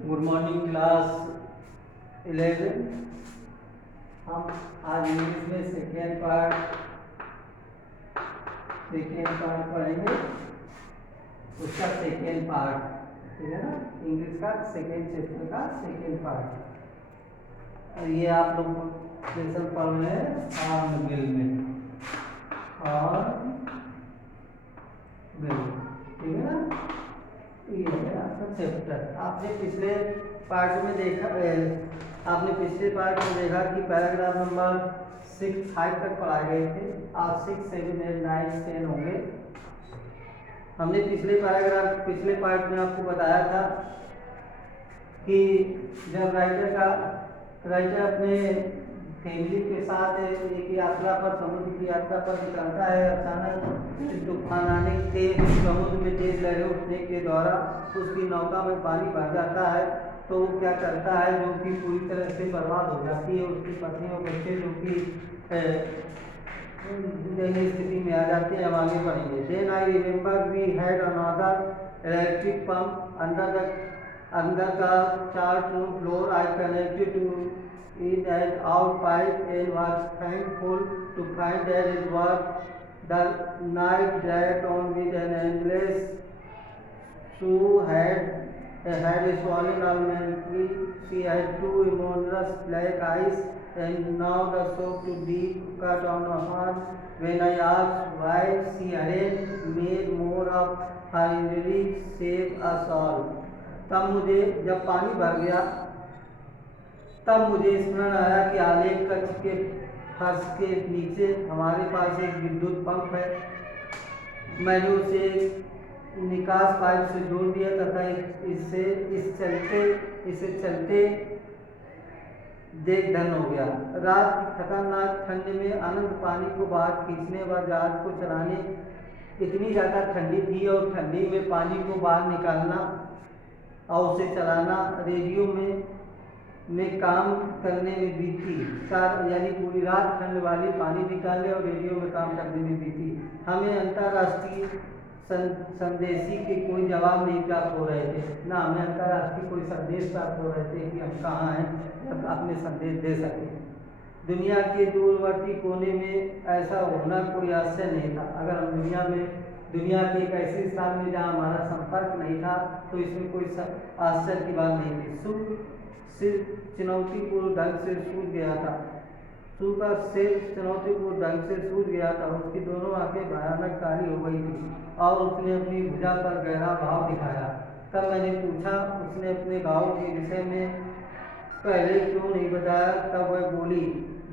Good morning class 11। हम आज English में सेकेंड पार्ट पढ़ेंगे। उसका सेकेंड पार्ट, ठीक है ना, इंग्लिश का सेकेंड चैप्टर का सेकेंड पार्ट। ये आप लोग लेसन पढ़ रहे हैं हॉर्नबिल में, हॉर्नबिल, ठीक है ना। ये है आपका चैप्टर। आपने पिछले पार्ट में देखा कि पैराग्राफ नंबर 6-5 तक पढ़ाए गए थे। आज 6, 7, 8, 9, 10 होंगे। हमने पिछले पार्ट में आपको बताया था कि जब राइटर अपने फैमिली के साथ एक यात्रा पर, समुद्र की यात्रा पर निकलता है, अचानक तूफान आने से समुद्र में तेज लहरें उठने के द्वारा उसकी नौका में पानी भर जाता है। तो वो क्या करता है, जो कि पूरी तरह से बर्बाद हो जाती है। उसकी पत्नी और बच्चे जो कि दयनीय स्थिति में आ जाते हैं। हम आगे बढ़ेंगे। Then I remember we had another electric pump अंदर का 4 floor. I connected to in and out pipe and was thankful to find that it was the night dragged on with an endless Sue had swollen almondly. She had 2 enormous black eyes and now the soft deep cut on her hand. When I asked why she hadn't made more of her injury save us all, जब पानी भर गया तब मुझे स्मरण आया कि आलेख कक्ष के फर्श के नीचे हमारे पास एक विद्युत पंप है। मैंने उसे निकास पाइप से जोड़ दिया तथा इसे चलते देख धन हो गया। रात की खतरनाक ठंड में अनंत पानी को बाहर खींचने व जहाज को चलाने इतनी ज़्यादा ठंडी थी और ठंडी में पानी को बाहर निकालना और उसे चलाना रेडियो में काम करने में बीती, यानी पूरी रात ठंड वाली पानी निकालने और रेडियो में काम करने में बीती। हमें अंतर्राष्ट्रीय संदेशी के कोई जवाब नहीं प्राप्त हो रहे थे, ना हमें अंतर्राष्ट्रीय कोई संदेश प्राप्त हो रहे थे कि हम कहाँ हैं, तब अपने संदेश दे सकें। दुनिया के दूरवर्ती कोने में ऐसा होना कोई आश्चर्य नहीं था। अगर हम दुनिया के एक ऐसे स्थान में जहाँ हमारा संपर्क नहीं था तो इसमें कोई आश्चर्य की बात नहीं थी। सिर चुनौतीपूर्ण ढंग से सूझ गया था। सू का सिर चुनौतीपूर्ण ढंग से सूझ गया था। उसकी दोनों आंखें भयानक काली हो गई थी और उसने अपनी भुजा पर गहरा घाव दिखाया। तब मैंने पूछा, उसने अपने घाव के विषय में पहले क्यों नहीं बताया। तब वह बोली,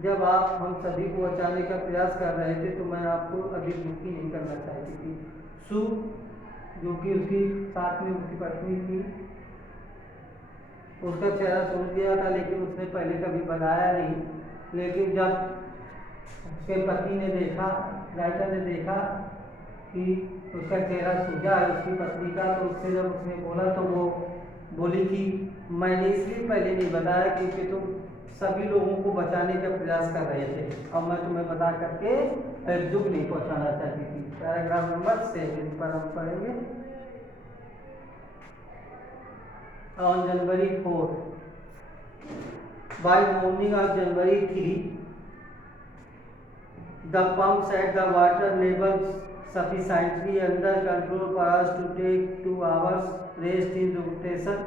जब आप हम सभी को बचाने का प्रयास कर रहे थे तो मैं आपको अधिक दुखी नहीं करना चाहती थी। सू, जो कि उसकी साथ में उसकी पत्नी थी, उसका चेहरा सूझ गया था, लेकिन उसने पहले कभी बताया नहीं। लेकिन जब उसके पति ने देखा, राइटर ने देखा कि उसका चेहरा सूझा है उसकी पत्नी का, तो उससे जब उसने बोला तो वो बोली कि मैंने इसलिए पहले नहीं बताया क्योंकि तुम सभी लोगों को बचाने का प्रयास कर रहे थे और मैं तुम्हें बता करके दुख नहीं पहुंचाना चाहती थी। पैराग्राफ नंबर 7 पर हम पढ़ेंगे। On January 4, by morning of January 3, the pumps at the water levels sufficiently under control for us to take 2 hours rest in rotation.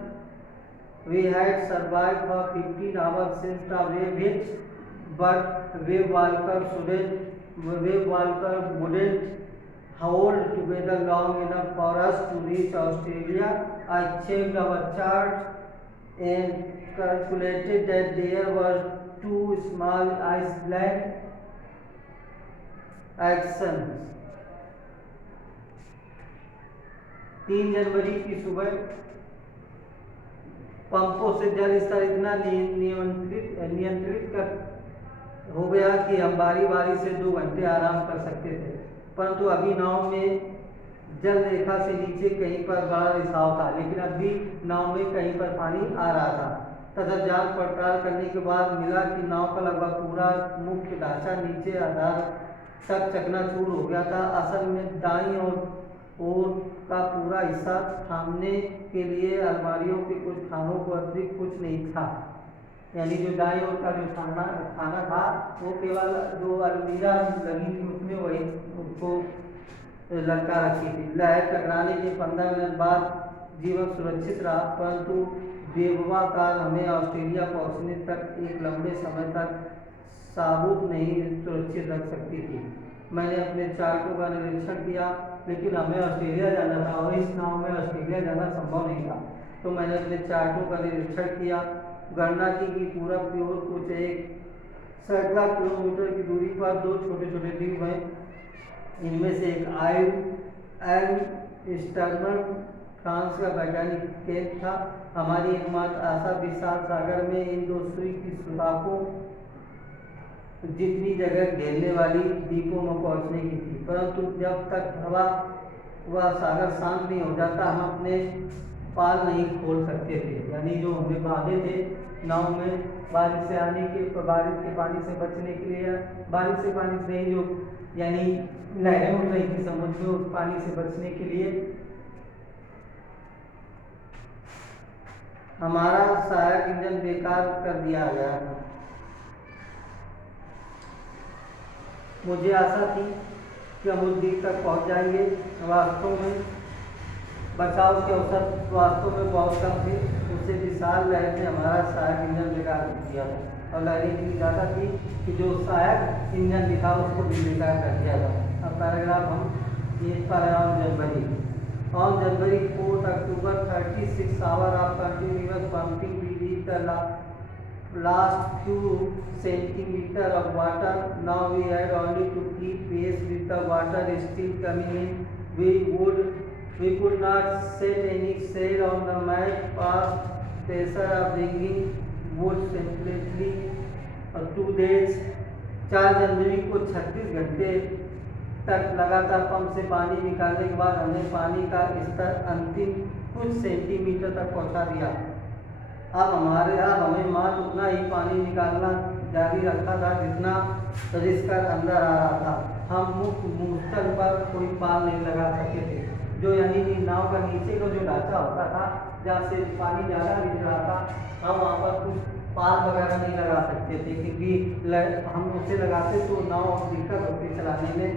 We had survived for 15 hours since the wave hit, but wave walker wouldn't hold together long enough for us to reach Australia. I checked our chart and calculated that there were 2 small Iceland actions. 3 जनवरी की सुबह पंपों से जल स्तर इतना नियंत्रित हो गया कि हम बारी बारी से 2 घंटे आराम कर सकते थे, परंतु अभी नाव में जल रेखा से नीचे कहीं पर बड़ा रिसाव था, लेकिन अब भी नाव में कहीं पर पानी आ रहा था। तथा जांच पड़ताल करने के बाद मिला कि नाव का लगभग पूरा मुख्य ढांचा नीचे आधार तक चकनाचूर हो गया था। असल में दाईं ओर का पूरा हिस्सा थामने के लिए अलमारियों के कुछ खानों को अतिरिक्त कुछ नहीं था। यानी जो दाईं ओर का जो खाना था वो केवल जो अलमीरा लगी थी उसमें वही उसको लटका रखी थी। लहर टकराने के 15 मिनट बाद जीवन सुरक्षित रहा, परंतु बेवबा कार हमें ऑस्ट्रेलिया पहुंचने तक एक लंबे समय तक साबुत नहीं सुरक्षित रख सकती थी। मैंने अपने चार्टों का निरीक्षण किया, लेकिन हमें ऑस्ट्रेलिया जाना था और इस नाव में ऑस्ट्रेलिया जाना संभव नहीं था। तो मैंने अपने चार्टों का निरीक्षण किया, गणना की कि पूरब की ओर कुछ एक 17 किलोमीटर की दूरी पर दो छोटे छोटे द्वीप हैं। इनमें से एक एम्स्टर्डम फ्रांस का वैज्ञानिक केप था। हमारी एकमात्र आशा विशाल सागर में इन दो सुई की सुराखों जितनी जगह घेरने वाली द्वीपों में पहुंचने की थी, परंतु जब तक हवा व सागर शांत नहीं हो जाता हम अपने पाल नहीं खोल सकते थे। यानी जो हमने बांधे थे नाव में बारिश से आने के बारिश के पानी से बचने के लिए, बारिश से पानी से नहीं, जो यानी लहरें उठ रही थी समुद्र में, उस पानी से बचने के लिए हमारा सहायक इंजन बेकार कर दिया गया था। मुझे आशा थी कि हम उस द्वीप तक पहुंच जाएंगे। वास्तव में बचाव के अवसर वास्तव में बहुत कम थे। उससे विशाल लहर ने हमारा सहायक इंजन बेकार कर दिया था, और लहरें इतनी ज़्यादा थी कि जो सहायक इंजन भी था उसको भी बेकार कर दिया था। अब पैराग्राफ हम ये on January 4 October 36 hours of continuous pumping we reached the last few centimeters of water. Now we had only to keep pace with the water still coming in. We could not set any sail on the map past pressure of bringing boats separately. 2 days 4 जनवरी को 36 घंटे तक लगातार pump से पानी निकालने के बाद हमने पानी का स्तर अंतिम कुछ सेंटीमीटर तक पहुंचा दिया। अब हमें मात्र उतना ही पानी निकालना जारी रखा था जितना रिसकर अंदर आ रहा था। हम मुश्किल पर कोई पाल नहीं लगा सके थे, जो यानी कि नाव का नीचे का जो ढांचा होता था जहाँ से पानी ज़्यादा गिर रहा था, हम वहाँ पर कुछ पाल वगैरह नहीं लगा सकते थे, क्योंकि हम उसे लगाते तो नाव दिक्कत होती चलाने में।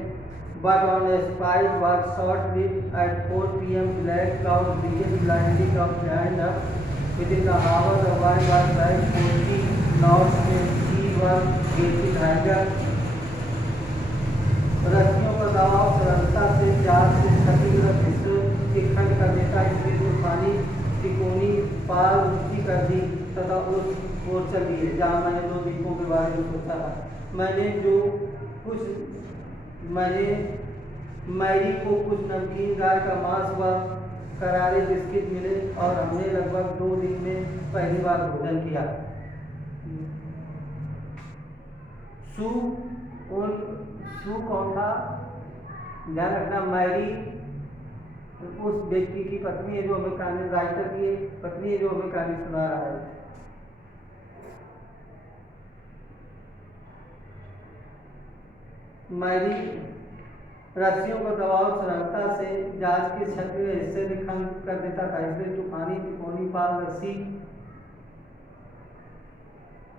But on a spike was short with at 4 p.m. black cloud began blinding up behind us. Within the hour the wind was like 40 knots and sea was getting higher. रस्सियों का दबाव सरलता से जहाज से क्षतिग्रस्त हिस्से के खंड कर देता, इसलिए तूफानी तिकोनी पाल ऊंची कर दी तथा उस ओर चल दिए जहाँ मैंने दो द्वीपों के बारे में सोचा था। मैरी को कुछ नमकीन गाय का मांस व करारे बिस्किट मिले और हमने लगभग 2 दिन में पहली बार भोजन किया। सू कौन था? ध्यान रखना, मैरी उस व्यक्ति की पत्नी है जो हमें कहानी, राइटर की पत्नी है जो हमें कहानी सुना रहा है। मैरी रस्सियों का दबाव सरलता से जहाज के छत के हिस्से में खंड कर देता था, इसलिए तूफानी तिकोनी पाल रस्सी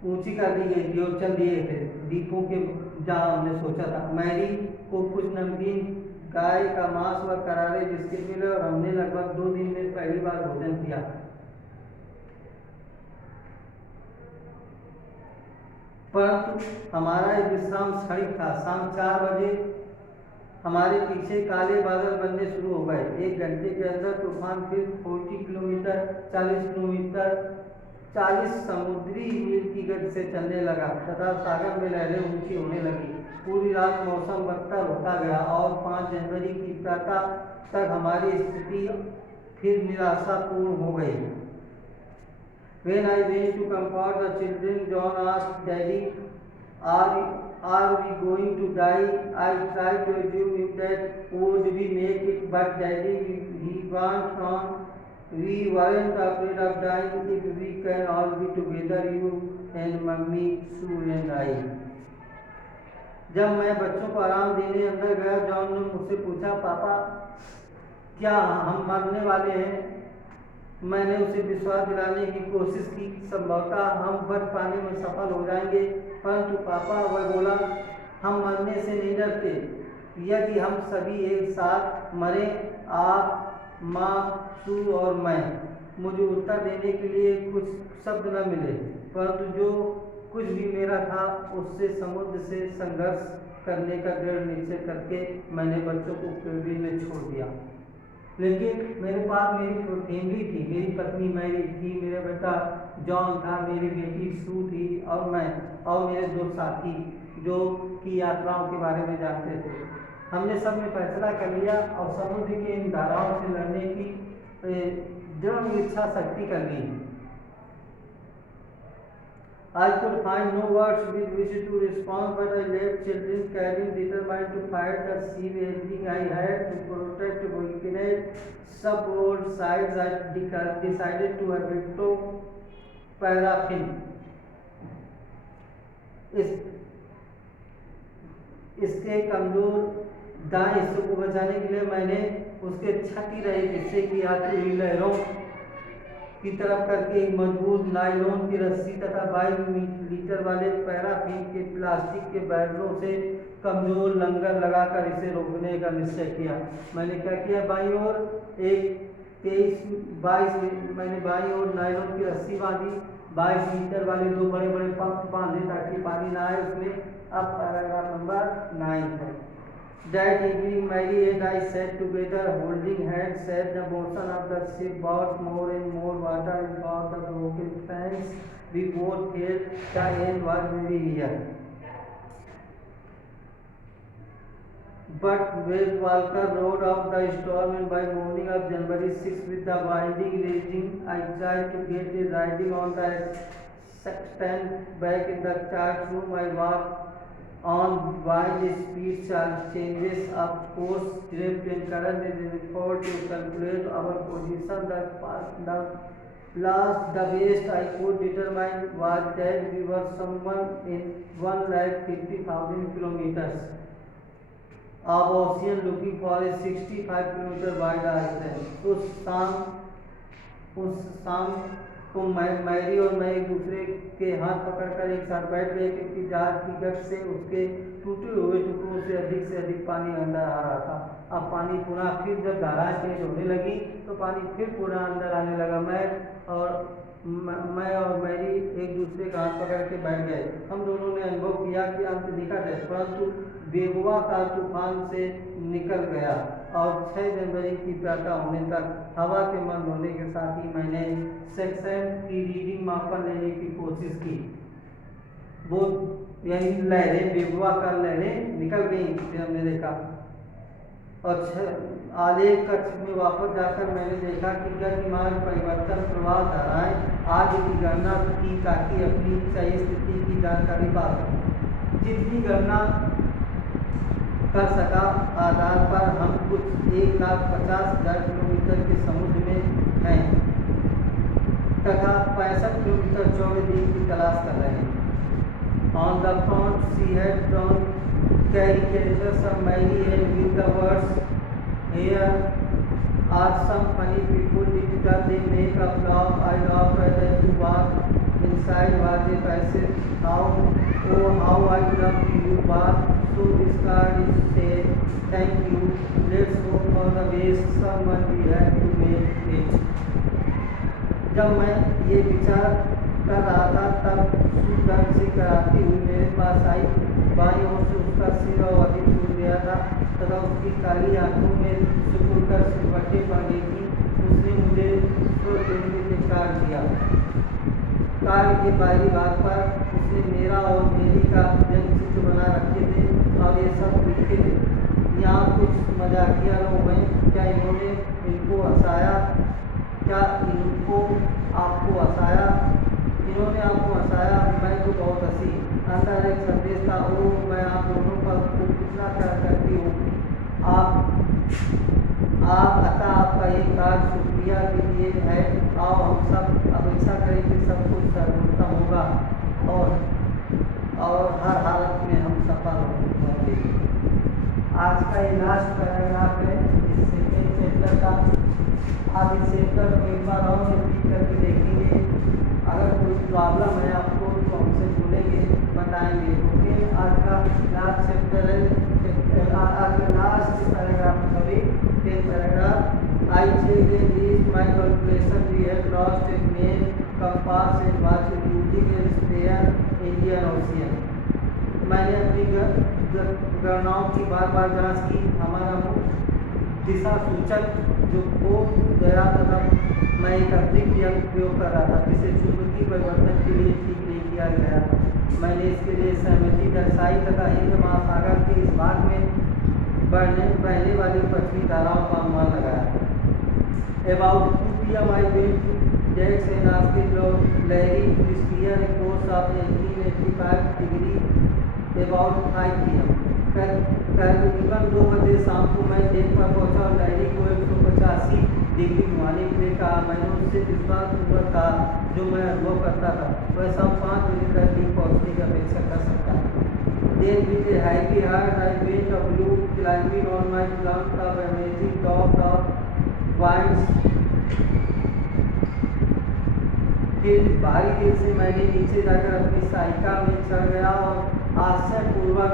ऊंची कर दी गई थी और चल दिए थे द्वीपों के जहाँ हमने सोचा था। मैरी को कुछ नमकीन गाय का मांस व करारे बिस्किट मिले और हमने लगभग 2 दिन में पहली बार भोजन किया। परंतु हमारा एक विश्राम क्षणिक था। शाम 4 बजे हमारे पीछे काले बादल बनने शुरू हो गए। 1 घंटे के अंदर तूफान फिर 40 किलोमीटर 40 समुद्री मील की गति से चलने लगा तथा सागर में लहरें ऊंची होने लगी। पूरी रात मौसम बदतर होता गया और 5 जनवरी की प्रातः तक हमारी स्थिति फिर निराशापूर्ण हो गई। When I went to comfort the children, John asked Daddy, "Are we going to die?" I tried to assume if that would we make it, but Daddy, he went on, "We weren't afraid of dying if we can all be together, you and Mummy, Sue and I." जब मैं बच्चों को आराम देने अंदर गया, John ने मुझसे पूछा, "पापा, क्या हम मरने वाले हैं? मैंने उसे विश्वास दिलाने की कोशिश की, संभवतः हम बच पाने में सफल हो जाएंगे, परंतु पापा, वह बोला, हम मरने से नहीं डरते। यदि हम सभी एक साथ मरे, आप, माँ, सू और मैं। मुझे उत्तर देने के लिए कुछ शब्द न मिले, परंतु जो कुछ भी मेरा था उससे समुद्र से संघर्ष करने का दृढ़ निश्चय करके मैंने बच्चों को केबिन में छोड़ दिया। लेकिन मेरे पास मेरी फैमिली थी, मेरी पत्नी मैरी थी, मेरा बेटा जॉन था, मेरी बेटी सू थी और मैं और मेरे दो साथी जो की यात्राओं के बारे में जानते थे। हमने सब ने फैसला कर लिया और समुद्र की इन धाराओं से लड़ने की दृढ़ इच्छा शक्ति कर ली। I could find no words with which to respond, but I left children carrying, determined to fight the sea. Everything I had to protect weakened subboard sides. I decided to abito paraffin. इसके कमजोर दाएं हिस्से को बचाने के लिए मैंने उसके क्षति रहित हिस्से की आती हुई लहरों की तरफ करके एक मजबूत नायलॉन की रस्सी तथा 22 लीटर वाले पैराफिन के प्लास्टिक के बैरलों से कमजोर लंगर लगाकर इसे रोकने का निश्चय किया। मैंने क्या किया, बाईं ओर मैंने बाईं ओर नायलॉन की रस्सी बांधी, 22 लीटर वाले दो बड़े बड़े पंप बांधे ताकि पानी ना आए उसमें। अब पैराग्राफ नंबर 9 है। That evening, Mary and I sat together, holding hands, as the motion of the ship brought more and more water into the broken planks. We both felt the end was very near. But when Walker rode off the storm, and by morning of January 6, with the winding raging, I tried to get a riding on the sextant back in the chart room. I walked on while speed changes of course, drift and current is effort to calculate our position. The best I could determine was that we were somewhere in 150,000 kilometers of ocean looking for a 65 kilometer wide island. उस शाम को Mary और मैं एक दूसरे के हाथ पकड़कर एक साथ बैठ गए, क्योंकि जहाज की गति से उसके टूटे हुए टुकड़ों से अधिक पानी अंदर आ रहा था। अब पानी पुनः फिर जब धाराएं तेज होने लगी तो पानी फिर पुनः अंदर आने लगा। मैं और मैरी एक दूसरे का हाथ पकड़ के बैठ गए। हम दोनों ने अनुभव किया कि अंत निकट है, परंतु बेगुआ का तूफान से निकल गया और 6 जनवरी की प्रातः होने तक हवा के मंद होने के साथ ही मैंने सेक्शन की रीडिंग मापन लेने की कोशिश की। वो यही लहरें, बेगुआ का लहरें निकल गई, हमने देखा। और आलेख कक्ष में वापस जाकर मैंने देखा कि गतिमान परिवर्तन प्रवाह धाराएं आज की गणना की ताकि अपनी सही स्थिति की जानकारी पा सकूं। जितनी गणना कर सका आधार पर हम कुछ 1,50,000 किलोमीटर के समुद्र में हैं तथा 65 किलोमीटर चौड़े द्वीप की तलाश कर रहे हैं। On the front she had drawn caricatures of Mary and with the words, "Here are some funny people because they make a laugh." I laughed at them to walk inside was a passage. How I love you, but so this card is said, "Thank you. Let's hope for the best. Someone we have to make it." जब मैं ये विचार कर रहा था तब ढंग से कराती हुई मेरे पास आई। बाईं ओर से उसका सिर और अधिक छूट गया था तथा उसकी काली आंखों में सिकुड़कर सिलवटें पड़ गई थी। उसने मुझे स्वर देने से काट दिया। कार्ड के बाहरी भाग पर उसने मेरा और मेरी का व्यंग्यचित्र बना रखे थे और ये सब लिखे थे, यहाँ कुछ मजाकिया लोग हैं, क्या इन्होंने इनको हंसाया? क्या इनको आपको हंसाया? इन्होंने आपको हंसाया? मैं तो बहुत हंसी। अंदर एक संदेश था, ओ मैं आप दोनों पर कितना प्यार करती हूँ। आप अतः आपका एक कार्ड शुक्रिया के लिए है। आओ हम सब अपेक्षा करें कि सब कुछ सर्वोत्तम होगा और हर हालत में हम सफल होंगे। आज का ये लास्ट पैराग्राफ है। इससे मिला था। आप इस चैप्टर को एक बार और रिपीट करके देखेंगे। अगर कोई प्रॉब्लम है आपको तो हमसे बोलेंगे, बताएंगे। ओके, आज का लास्ट चैप्टर है, आज का last paragraph, sorry 10th paragraph. I check in this my calculation we have lost in main compass and was using a spare Indian Ocean. मैंने अपनी गणनाओं की बार बार जांच की। हमारा दिशा सूचक जो खो गया तथा मैं एक अतिरिक्त यंत्र प्रयोग कर रहा था जिसे चुंबकीय परिवर्तन के लिए ठीक नहीं किया गया। मैंने इसके लिए सहमति दर्शाई तथा हिंद महासागर के इस भाग में बहने वाली पश्चिमी धाराओं का अनुमान लगाया। About 2 p.m. I went to Dex and asked Larry to steer a course of 1885 degree about 5 p.m. करीबन 2 बजे शाम को मैं डेक पर पहुंचा और लैरी को 185 डिग्री घुमाने के लिए कहा। मैंने उससे विश्वासपूर्वक कहा जो मैं अनुभव करता था वह शाम 5 बजे तक ही पहुंचने की अपेक्षा कर सकता है। Then with a heavy heart I went up blue climbing on my plump of amazing top of vines। फिर भारी दिल से मैंने नीचे जाकर अपनी सहायिका में चढ़ गया और आश्चर्यपूर्वक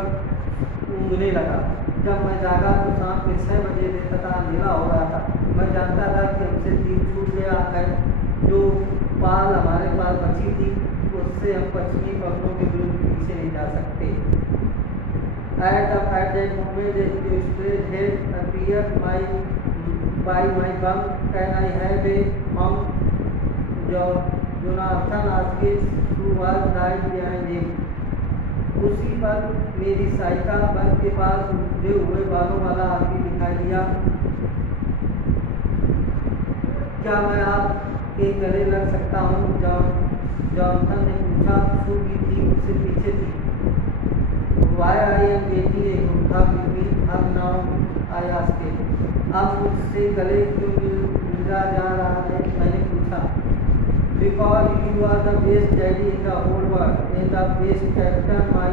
ऊँघने लगा। जब मैं जागा तो शाम के 6 बजे थे तथा अंधेरा हो रहा था। मैं जानता था कि हमसे दिन छूट गया है। जो पाल हमारे पास बची थी उससे हम पश्चिमी पवनों के विरुद्ध पीछे नहीं जा सकते। At that moment a straight head appeared by my bunk. Can I have a Jonathan asked who was right behind him। उसी पर मेरी सहायिका बल के पास उठे हुए बालों वाला आदमी दिखाई दिया। क्या मैं आपके गले लग सकता हूँ? जॉनसन ने पूछा। सूगी थी उससे पीछे थी। Why I am getting a good hug now I asked। अब मुझसे गले क्यों मिला जा रहा है? मैंने पूछा। Because you are the best daddy in the whole world and the best captain, my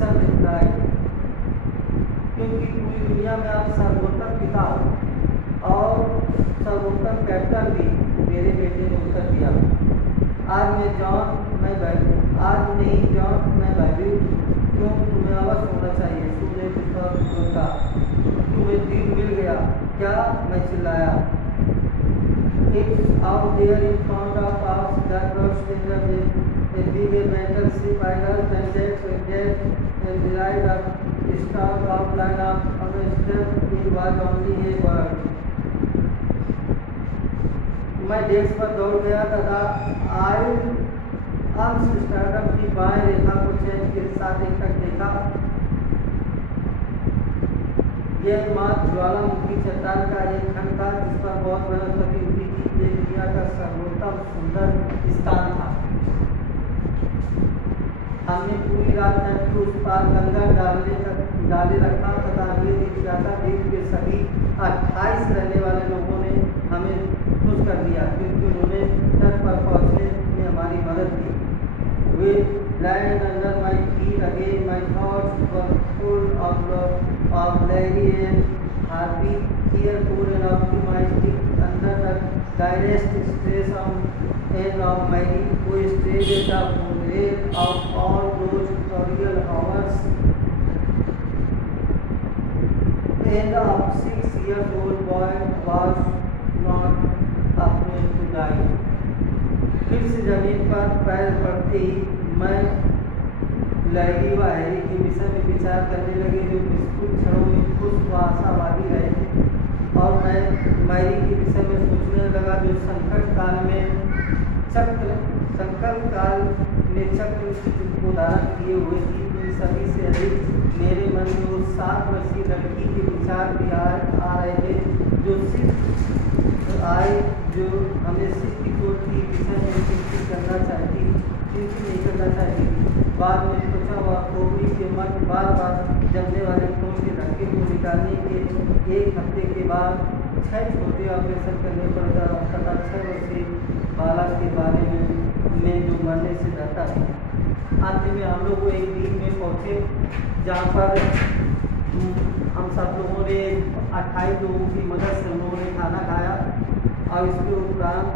son replied। क्योंकि पूरी दुनिया में आप सर्वोत्तम पिता हो और सर्वोत्तम कैप्टन भी, मेरे बेटे ने उत्तर दिया। आज नहीं जॉन मैं भयभीत क्यों? तुम्हें अवश्य होना चाहिए। तुमने विश्वास का तुम्हें दिन मिल गया क्या? मैं चिल्लाया। It's out there in front of us that was standard a big metal ship idle and derived a stark outline of a step। It was only a bird। मैं डेस्क पर दौड़ गया तथा स्टार्टअप की बाएं रेखा को चेंज के साथ एकटक देखा। यह मात्र ज्वालामुखी चट्टान का एक खंड था जिस पर बहुत वनस्पति उगी थी। ये दुनिया का सर्वोत्तम सुंदर स्थान था। हमने पूरी रात तट के उस पार लंगर डाले रखा तथा अगले दिन ज्यादा द्वीप के सभी 28 रहने वाले लोगों ने हमें खुश कर दिया क्योंकि उन्होंने तट पर पहुंचने में हमारी मदद की। वे land under my feet again. My thoughts were full of Larry and Harvey, cheerful and optimistic under the direst stress of Mary, who stayed at the rail of all those tutorial hours and a 6-year-old boy was not afraid to die। फिर से जमीन पर पैर पड़ते ही मैं Larry व Harry के विषय में विचार करने लगे जो कुछ क्षणों में खुश व आशावादी रहे थे और मैं मैरी के विषय में सोचने लगा जो संकट काल में चक्र को धारण किए हुए थी। इन सभी से अधिक मेरे मन में उस 7 वर्षीय लड़की के विचार भी आ रहे थे जो हमें सिर्फ की चोट की विषय में चिंतित नहीं करना चाहती। बाद में सोचा हुआ खोपड़ी के मध्य बार बार जमने वाले खून के धक्के को निकालने के 1 हफ्ते के बाद 6 छोटे ऑपरेशन करने पड़ता तथा 6 वर्षीय बालक के बारे में जो मरने से डरता था। अंत में हम लोग एक द्वीप में पहुँचे जहाँ पर हम सब लोगों ने 28 लोगों की मदद से हम लोगों ने खाना खाया। और इसके उपरांत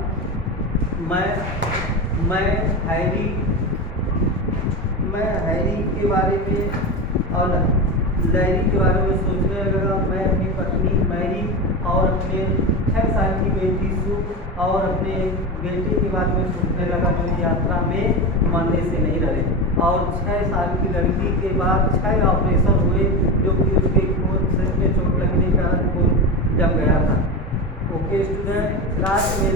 मैं हैरी के बारे में और लैरी के बारे में सोचने लगा। मैं अपनी पत्नी मैरी और अपने 6 साल की बेटी सुख और अपने बेटे के बारे में सोचने लगा जो यात्रा में मरने से नहीं रहे। और 6 साल की लड़की के बाद 6 ऑपरेशन हुए जो कि उसके सिर में चोट लगने के कारण वो जम गया था। ओके स्टूडेंट, लास्ट में